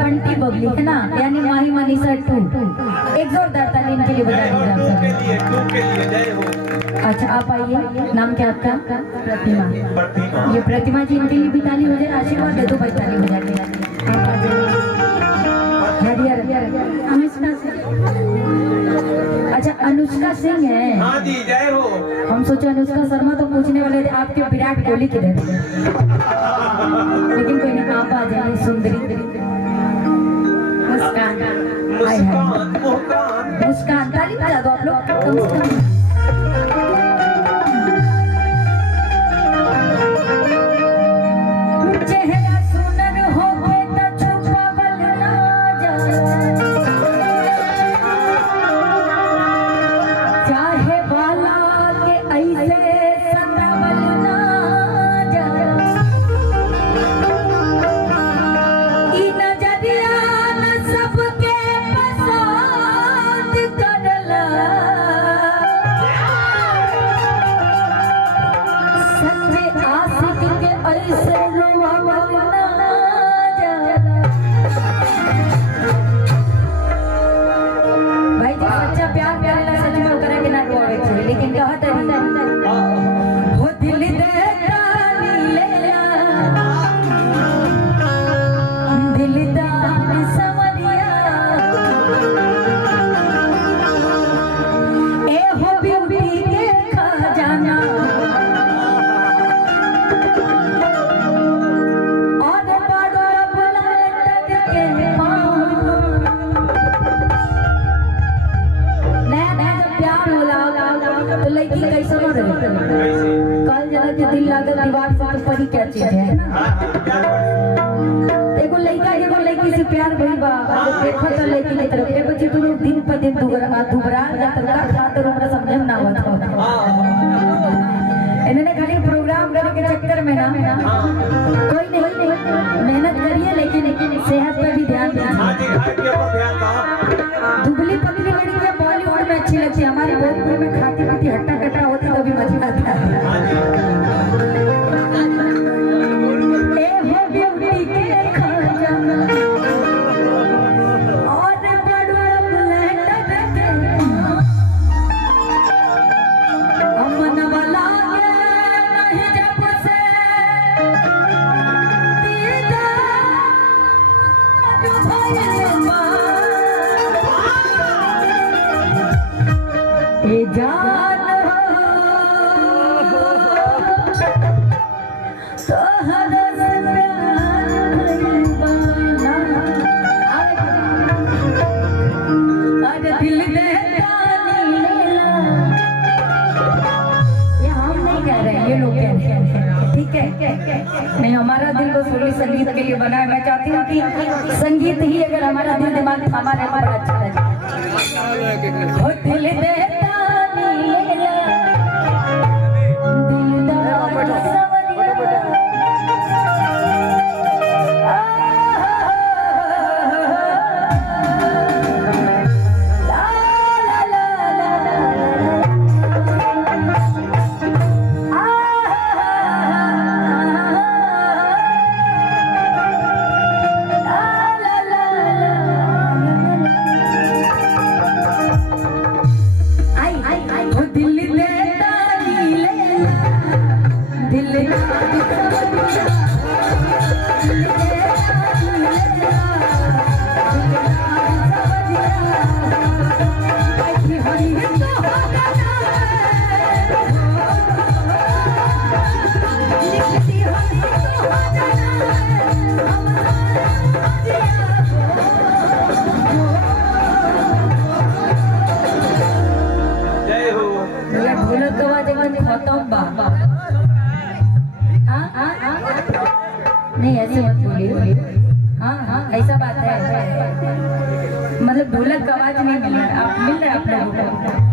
बंटी बबली है ना, यानी माही मनीषा 2। एक जोरदार ताली इनके लिए बजा दीजिए आप सब। अच्छा आप आइए, नाम क्या आपका? प्रतिमा। ये प्रतिमा जी, इनके लिए भी ताली हो जाए, आशीर्वाद दे दो भाई, ताली हो जाए। अनुष्का सिंह। अच्छा अनुष्का सिंह है। हाँ जी, जय हो। हम सोचे अनुष्का शर्मा तो पूछने वाले थे आपके विराट कोहली किधर है, लेकिन कोई नहीं, आप आ जाइए। सुंदरी मुस्कान, मुस्कान ताली बजा दो आप लोग। दिल लागल दीवार से तो परी क्या चीज है ना। एगो लड़का एगो लड़की से प्यार भइल बा, देखो तो लड़की की तरफ एगो जी तू दिन पर दिन दुबरा जात का खातिर हमरा समझ में ना आवत हो। इन्होंने खाली प्रोग्राम करने के चक्कर में ना कोई नहीं मेहनत करिए, लेकिन सेहत पे भी ध्यान दीजिए। दुबली पतली लड़कियां बॉलीवुड में अच्छी लगती है, हमारे भोजपुर में खाती पीती हट्टा कट्टा होती तो भी मजा आता है। नहीं, हमारा दिल तो सुरी संगीत के लिए बना है। मैं चाहती हूँ कि संगीत ही अगर हमारा दिल दिमाग हमारे बड़ा अच्छा लगे। नहीं ऐसे मत बोलिए। हाँ हाँ ऐसा बात है, मतलब ढोलक का आवाज नहीं मिल रहा है, आप मिल रहा है आप लोगों को।